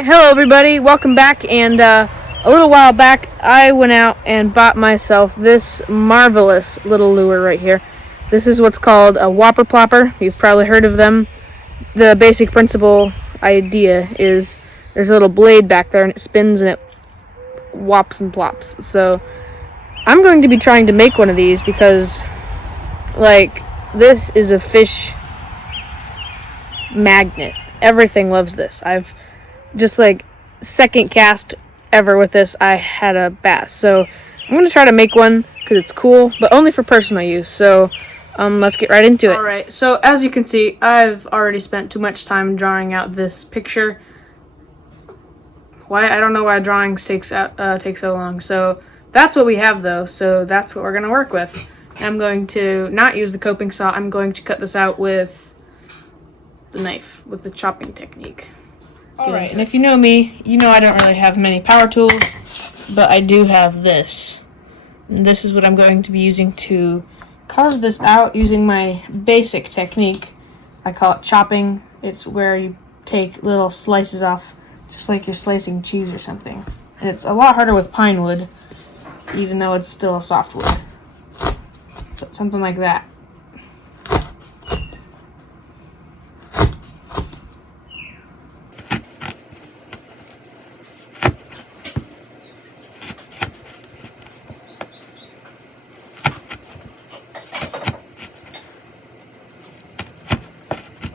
Alright, hello everybody, welcome back, and a little while back I went out and bought myself this marvelous little lure right here. This is what's called a Whopper Plopper. You've probably heard of them. The basic principle idea is there's a little blade back there and it spins and it whops and plops. So I'm going to be trying to make one of these because, like, this is a fish magnet. Everything loves this. I've just, like, second cast ever with this, I had a bass. So I'm going to try to make one because it's cool, but only for personal use. So let's get right into it. Alright, so as you can see, I've already spent too much time drawing out this picture. I don't know why drawings take so long. So that's what we have, though. So that's what we're going to work with. I'm going to not use the coping saw. I'm going to cut this out with the knife, with the chopping technique. Alright, and if you know me, you know I don't really have many power tools, but I do have this. And this is what I'm going to be using to carve this out using my basic technique. I call it chopping. It's where you take little slices off, just like you're slicing cheese or something. And it's a lot harder with pine wood, even though it's still a softwood. So something like that.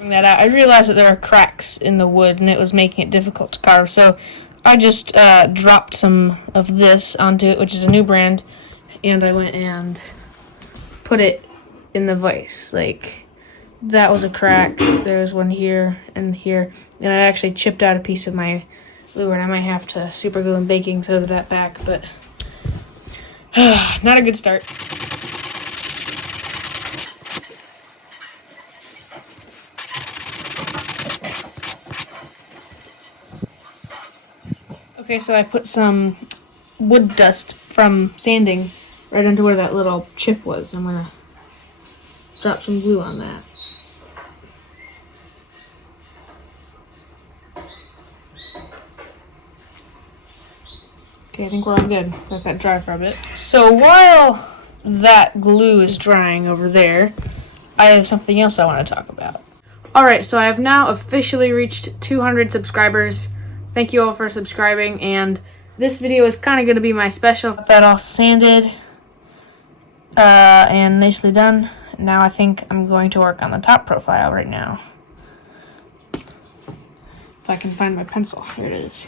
That out, I realized that there were cracks in the wood and it was making it difficult to carve, so I just dropped some of this onto it, which is a new brand, and I went and put it in the vise. Like, that was a crack, there's one here and here, and I actually chipped out a piece of my lure, and I might have to super glue and baking soda that back, but not a good start. Okay, so I put some wood dust from sanding right into where that little chip was. I'm gonna drop some glue on that. Okay, I think we're all good. Let that dry for a bit. So while that glue is drying over there, I have something else I want to talk about. Alright, so I have now officially reached 200 subscribers. Thank you all for subscribing, and this video is kind of going to be my special. Got that all sanded and nicely done. Now I think I'm going to work on the top profile right now. If I can find my pencil. Here it is.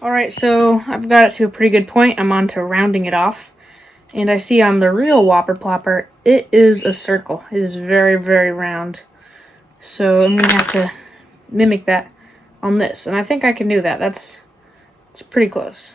Alright, so I've got it to a pretty good point. I'm on to rounding it off. And I see on the real Whopper Plopper, it is a circle. It is very, very round. So I'm going to have to mimic that on this. And I think I can do that. It's pretty close.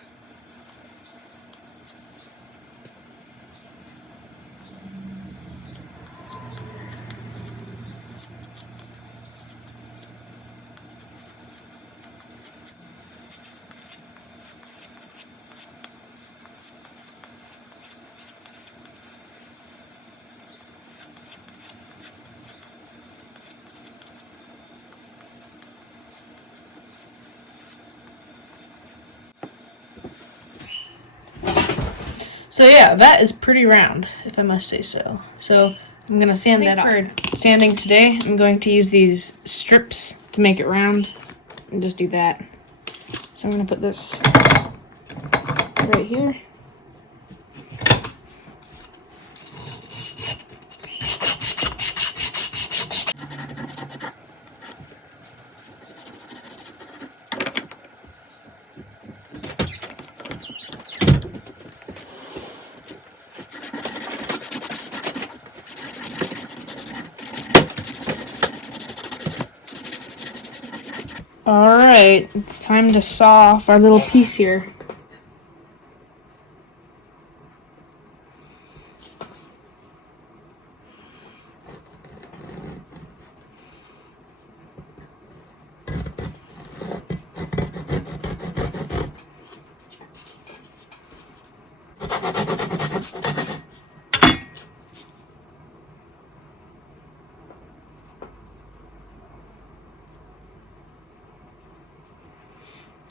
So yeah, that is pretty round, if I must say so. So I'm going to sand that off. For sanding today, I'm going to use these strips to make it round. And just do that. So I'm going to put this right here. Alright, it's time to saw off our little piece here.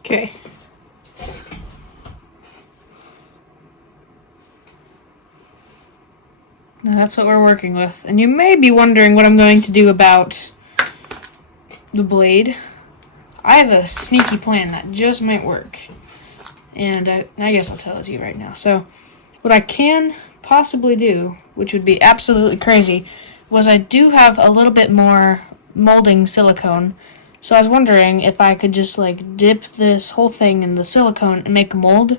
Okay. Now that's what we're working with. And you may be wondering what I'm going to do about the blade. I have a sneaky plan that just might work. And I guess I'll tell it to you right now. So, what I can possibly do, which would be absolutely crazy, was I do have a little bit more molding silicone. So I was wondering if I could just like dip this whole thing in the silicone and make a mold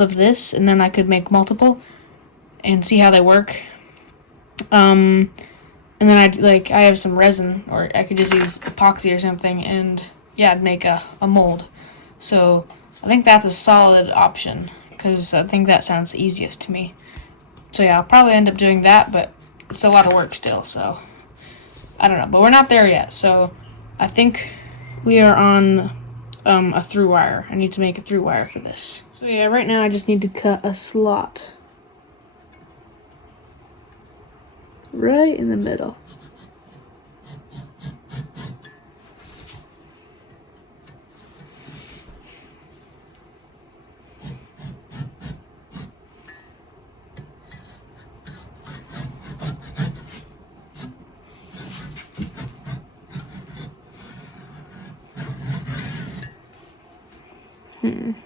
of this, and then I could make multiple and see how they work. And then I have some resin, or I could just use epoxy or something, and yeah, I'd make a mold. So I think that's a solid option, because I think that sounds easiest to me. So yeah, I'll probably end up doing that, but it's a lot of work still, so I don't know. But we're not there yet, so I think we are on a through wire. I need to make a through wire for this. So yeah, right now I just need to cut a slot right in the middle.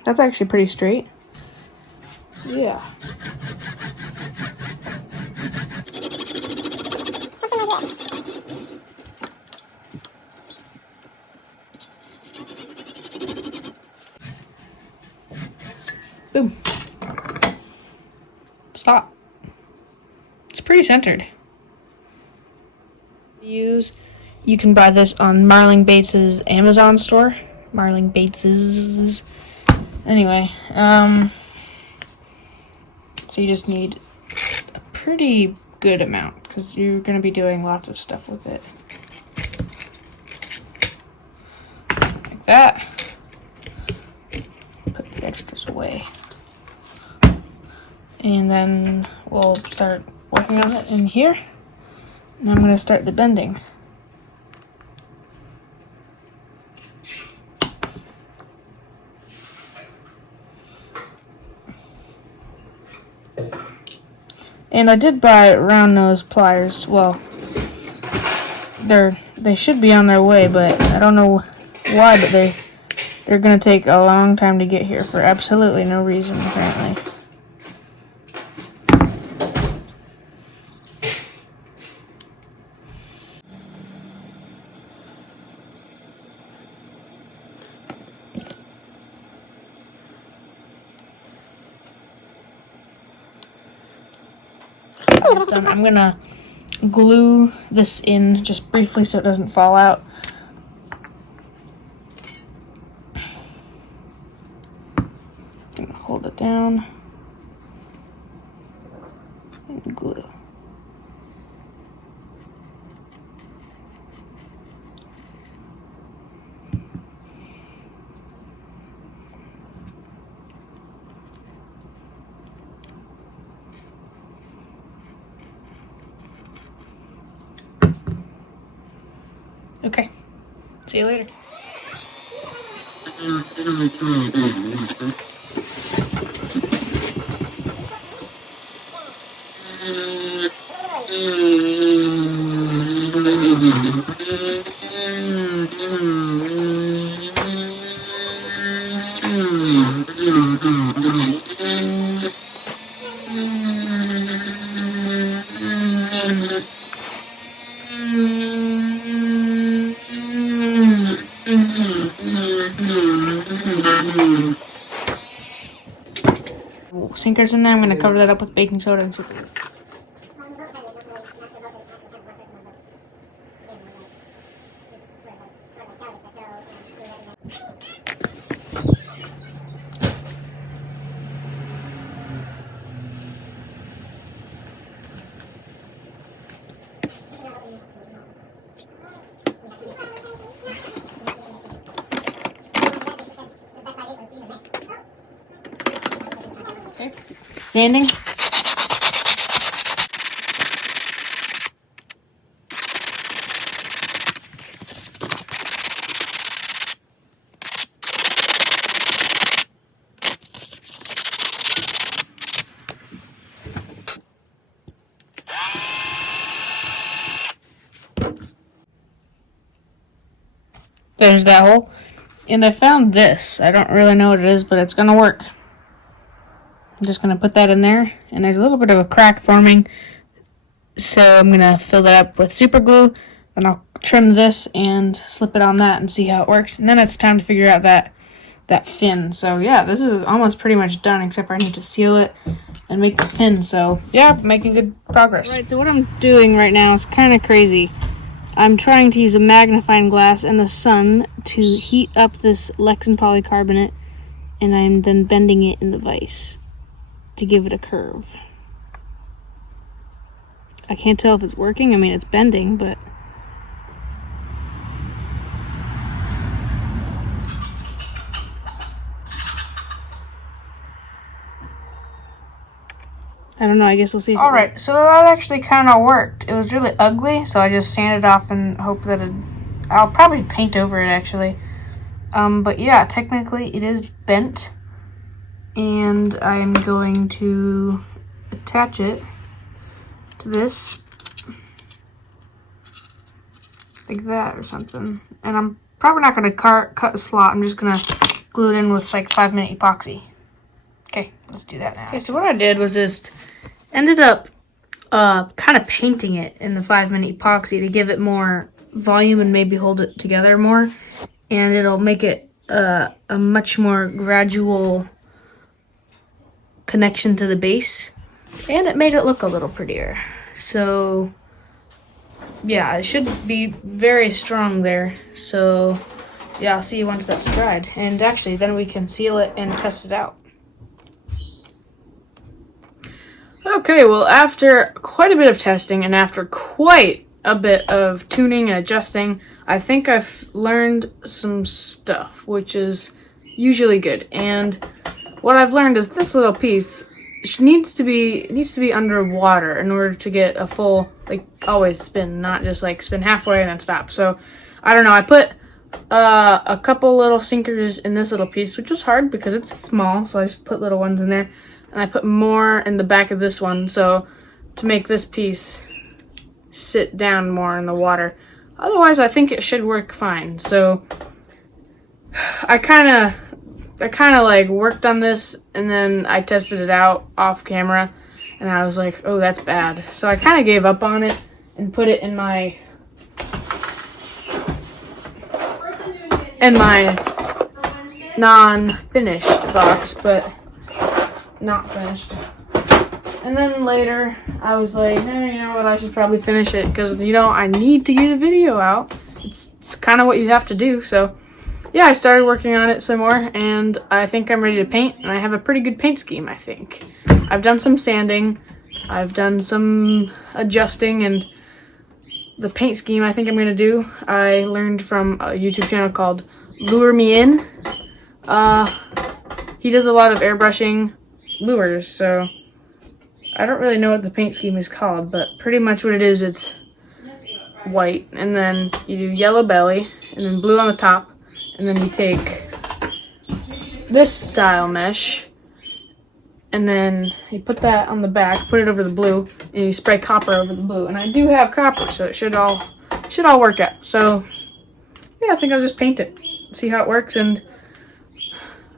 That's actually pretty straight. Yeah. Boom. Stop. It's pretty centered. You can buy this on Marling Bates's Amazon store. Marling Bates's. Anyway, so you just need a pretty good amount, because you're going to be doing lots of stuff with it. Like that. Put the extras away. And then we'll start working on it in here. And I'm going to start the bending. And I did buy round nose pliers. Well, they should be on their way, but I don't know why, but they're gonna take a long time to get here for absolutely no reason, apparently. Done. I'm gonna glue this in just briefly so it doesn't fall out. Gonna hold it down and glue. Okay, see you later. Sinkers in there. I'm going to cover that up with baking soda and soup. Okay. Sanding. There's that hole. And I found this. I don't really know what it is, but it's going to work. I'm just going to put that in there. And there's a little bit of a crack forming. So I'm going to fill that up with super glue. Then I'll trim this and slip it on that and see how it works. And then it's time to figure out that fin. So yeah, this is almost pretty much done, except for I need to seal it and make the pin. So yeah, making good progress. Right, so what I'm doing right now is kind of crazy. I'm trying to use a magnifying glass and the sun to heat up this Lexan polycarbonate, and I'm then bending it in the vise to give it a curve. I can't tell if it's working. I mean, it's bending, but I don't know, I guess we'll see. Alright, so that actually kind of worked. It was really ugly, so I just sanded off and hope that I'll probably paint over it, actually. But yeah, technically it is bent. And I'm going to attach it to this. Like that or something. And I'm probably not going to cut a slot. I'm just going to glue it in with like 5-minute epoxy. Okay, let's do that now. Okay, so what I did was just ended up kind of painting it in the 5-minute epoxy to give it more volume and maybe hold it together more. And it'll make it a much more gradual connection to the base. And it made it look a little prettier. So yeah, it should be very strong there. So yeah, I'll see you once that's dried. And actually, then we can seal it and test it out. Okay, well, after quite a bit of testing and after quite a bit of tuning and adjusting, I think I've learned some stuff, which is usually good. And what I've learned is this little piece needs to be underwater in order to get a full, like, always spin, not just like spin halfway and then stop. So I don't know, I put a couple little sinkers in this little piece, which was hard because it's small, so I just put little ones in there. And I put more in the back of this one, so to make this piece sit down more in the water. Otherwise, I think it should work fine. So I kind of like worked on this, and then I tested it out off camera, and I was like, oh, that's bad. So I kind of gave up on it and put it in my non-finished box, but not finished. And then later I was like, hey, you know what, I should probably finish it because, you know, I need to get a video out. It's kind of what you have to do. So yeah, I started working on it some more, and I think I'm ready to paint, and I have a pretty good paint scheme, I think. I've done some sanding, I've done some adjusting, and the paint scheme I think I'm going to do, I learned from a YouTube channel called Lure Me In. He does a lot of airbrushing lures, so I don't really know what the paint scheme is called, but pretty much what it is, it's white, and then you do yellow belly, and then blue on the top, and then you take this style mesh, and then you put that on the back, put it over the blue, and you spray copper over the blue. And I do have copper, so it should all work out. So yeah, I think I'll just paint it, see how it works, and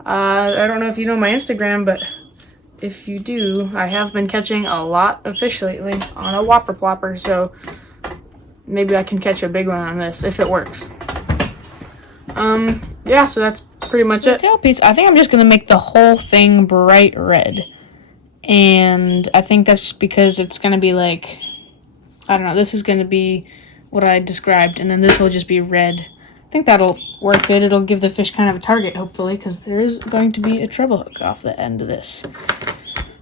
I don't know if you know my Instagram, but if you do, I have been catching a lot of fish lately on a Whopper Plopper, so maybe I can catch a big one on this if it works. Yeah, so that's pretty much it. Tailpiece, I think I'm just gonna make the whole thing bright red. And I think that's because it's gonna be like, I don't know, this is gonna be what I described, and then this will just be red. I think that'll work good. It'll give the fish kind of a target, hopefully, because there is going to be a treble hook off the end of this.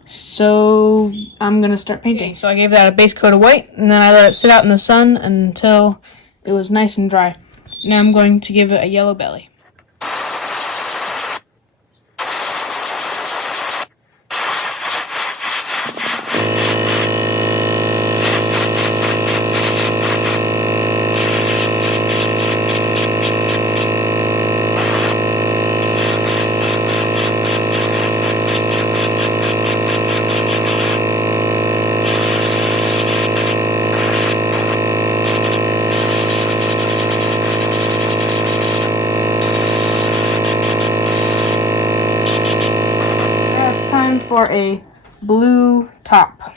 So I'm gonna start painting. Okay, so I gave that a base coat of white, and then I let it sit out in the sun until it was nice and dry. Now I'm going to give it a yellow belly. For a blue top.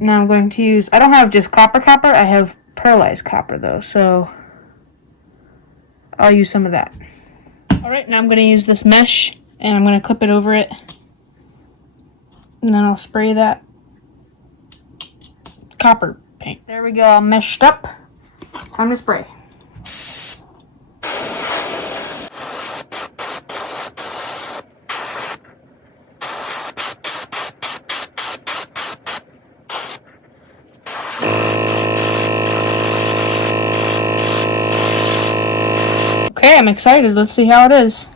Now I'm going to use, I don't have just copper, I have pearlized copper though, so I'll use some of that. Alright, now I'm going to use this mesh, and I'm going to clip it over it, and then I'll spray that copper paint. There we go, all meshed up. Time to spray. Okay, I'm excited. Let's see how it is.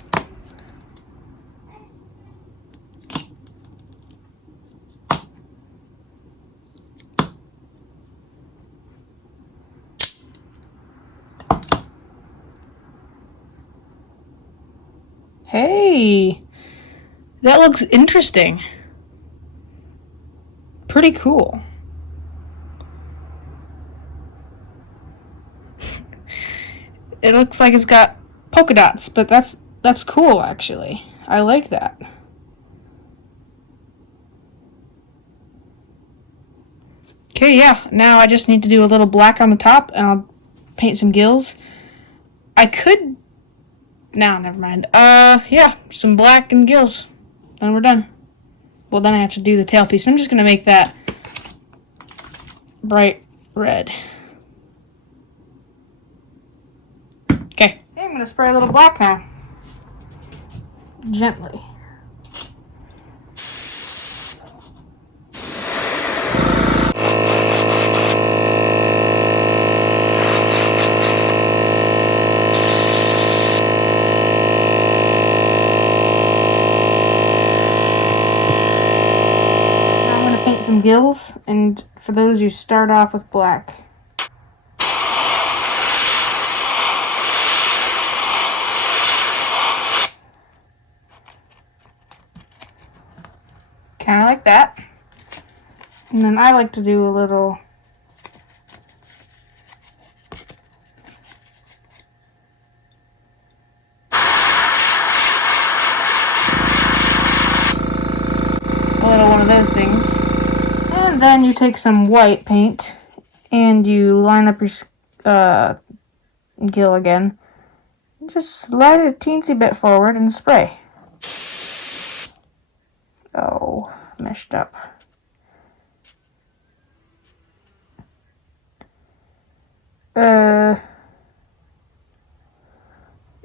Hey, that looks interesting. Pretty cool. It looks like it's got polka dots, but that's cool actually. I like that. Okay, yeah, now I just need to do a little black on the top and I'll paint some gills. I could, no, never mind. Yeah, some black and gills. Then we're done. Well, then I have to do the tail piece. I'm just gonna make that bright red. Okay, I'm gonna spray a little black now. Gently. Now I'm gonna paint some gills, and for those you start off with black. Kind of like that. And then I like to do a little one of those things. And then you take some white paint and you line up your gill again. Just slide it a teensy bit forward and spray. Oh, meshed up.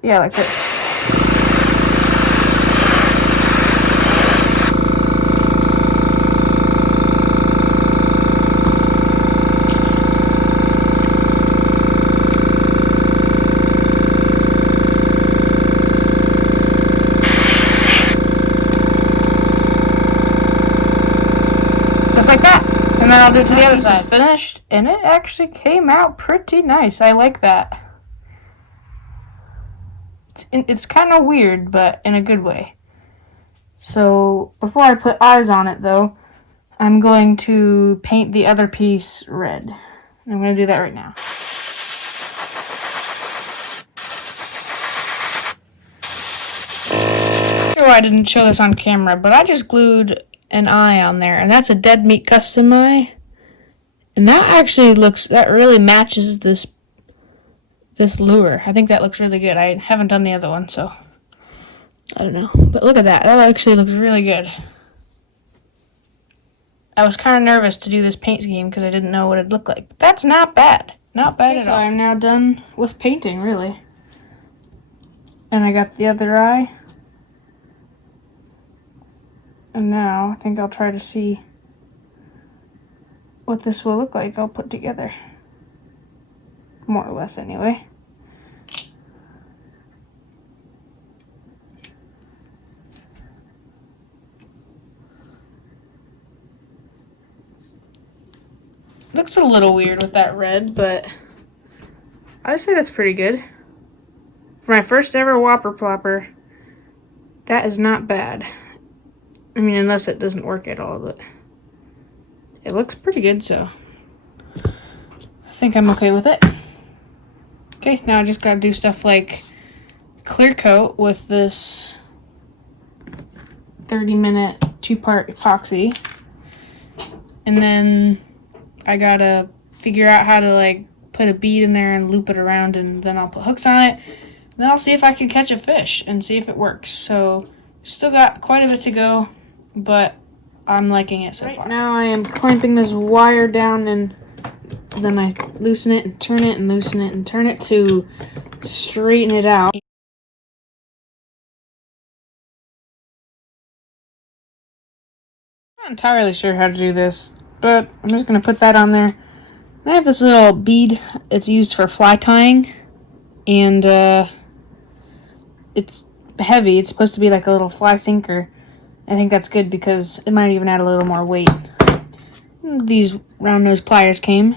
Yeah, like that. Just like that. And then I'll do it to the other side. Finished, and it actually came out pretty nice. I like that. It's kind of weird, but in a good way. So before I put eyes on it, though, I'm going to paint the other piece red. I'm going to do that right now. Sure, I didn't show this on camera, but I just glued an eye on there, and that's a Dead Meat custom eye. And that really matches this lure. I think that looks really good. I haven't done the other one, so I don't know. But look at that. That actually looks really good. I was kind of nervous to do this paint scheme because I didn't know what it'd look like. But that's not bad. Not bad at all. So I'm now done with painting, really. And I got the other eye. And now I think I'll try to see what this will look like. I'll put together. More or less, anyway. Looks a little weird with that red, but I'd say that's pretty good. For my first ever Whopper Plopper, that is not bad. I mean, unless it doesn't work at all, but it looks pretty good, so I think I'm okay with it. Okay, now I just gotta do stuff like clear coat with this 30-minute 2-part epoxy. And then I gotta figure out how to like put a bead in there and loop it around, and then I'll put hooks on it. Then I'll see if I can catch a fish and see if it works. So still got quite a bit to go, but I'm liking it so far. Right now I am clamping this wire down, and then I loosen it and turn it and loosen it and turn it to straighten it out. I'm not entirely sure how to do this, but I'm just going to put that on there. I have this little bead. It's used for fly tying, and it's heavy. It's supposed to be like a little fly sinker. I think that's good because it might even add a little more weight. These round nose pliers came,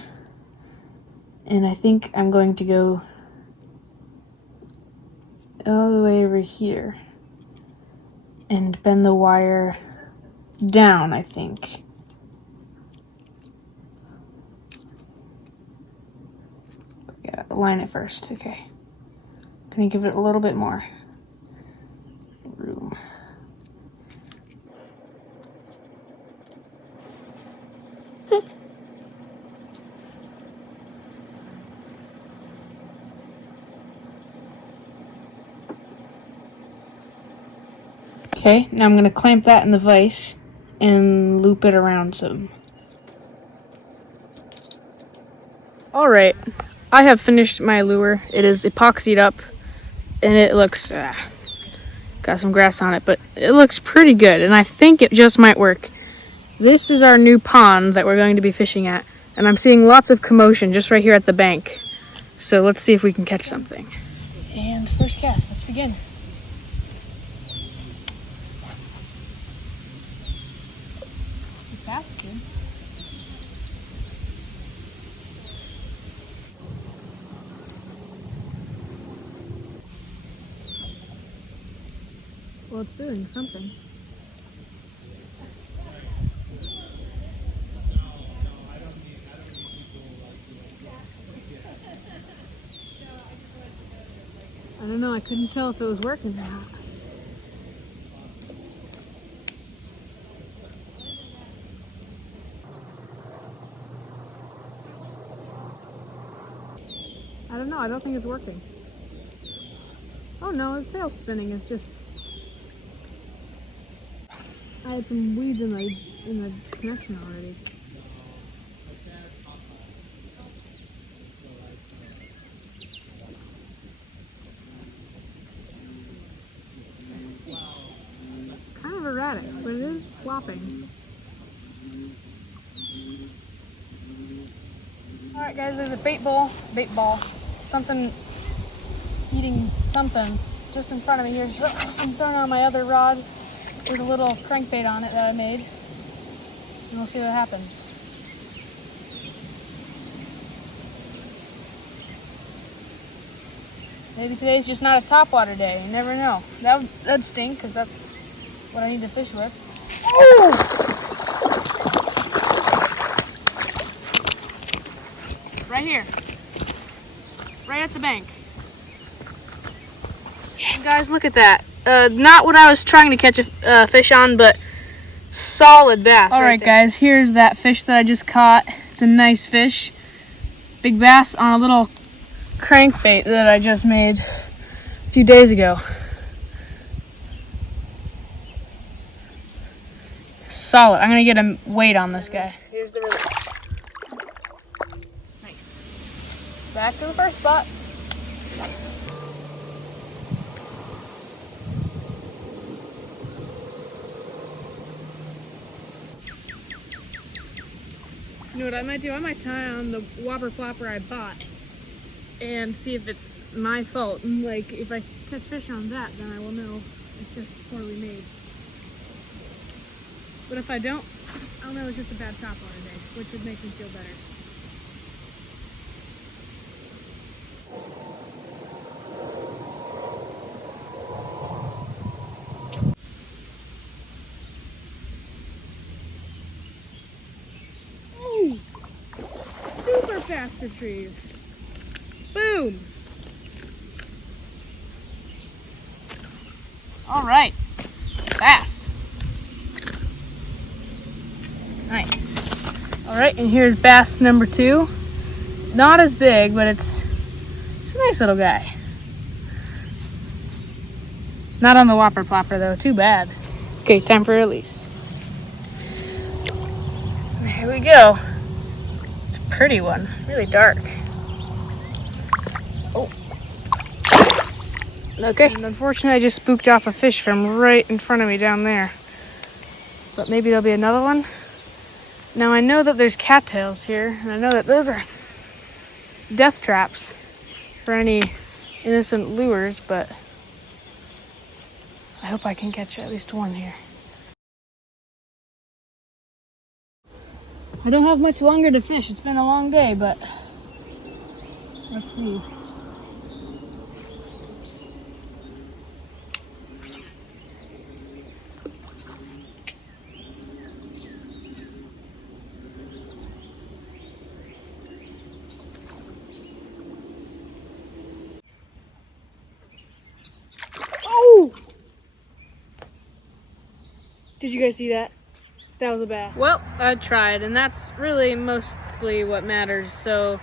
and I think I'm going to go all the way over here and bend the wire down, I think. Yeah, line it first. Okay. Gonna give it a little bit more room. Okay, now I'm going to clamp that in the vise and loop it around some. Alright, I have finished my lure. It is epoxied up, and it looks, got some grass on it, but it looks pretty good, and I think it just might work. This is our new pond that we're going to be fishing at, and I'm seeing lots of commotion just right here at the bank. So let's see if we can catch something. And first cast, let's begin. That's good. Well, it's doing something. I don't know, I couldn't tell if it was working or not. I don't know, I don't think it's working. Oh no, the sail's spinning, it's just... I had some weeds in the connection already. It's kind of erratic, but it is flopping. Alright guys, there's a bait ball, something eating something just in front of me here. I'm throwing on my other rod with a little crankbait on it that I made, and we'll see what happens. Maybe today's just not a topwater day. You never know. That'd stink because that's what I need to fish with. Oh! Right here. Right at the bank. Yes. Guys, look at that. Not what I was trying to catch a fish on, but solid bass. All right, guys, here's that fish that I just caught. It's a nice fish. Big bass on a little crankbait that I just made a few days ago. Solid. I'm gonna get a weight on this guy. Here's the release. Nice. Back to the first spot. You know what I might do? I might tie on the Whopper Plopper I bought and see if it's my fault. And like, if I catch fish on that, then I will know it's just poorly made. But if I don't, I'll know it's just a bad topwater day, which would make me feel better. Ooh! Super fast retrieve. Boom! All right, bass. Nice. All right, and here's bass number 2. Not as big, but it's a nice little guy. Not on the Whopper Plopper though, too bad. Okay, time for release. There we go. It's a pretty one, really dark. Oh. Okay, and unfortunately I just spooked off a fish from right in front of me down there. But maybe there'll be another one. Now I know that there's cattails here, and I know that those are death traps for any innocent lures, but I hope I can catch at least one here. I don't have much longer to fish. It's been a long day, but let's see. Oh! Did you guys see that? That was a bass. Well, I tried, and that's really mostly what matters. So,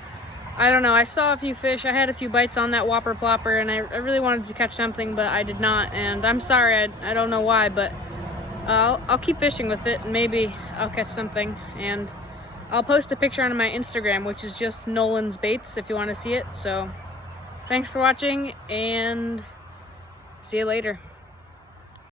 I don't know. I saw a few fish. I had a few bites on that Whopper Plopper, and I really wanted to catch something, but I did not. And I'm sorry. I don't know why, but I'll keep fishing with it, and maybe I'll catch something. And I'll post a picture on my Instagram, which is just Nolan's Baits, if you want to see it. So, thanks for watching, and see you later.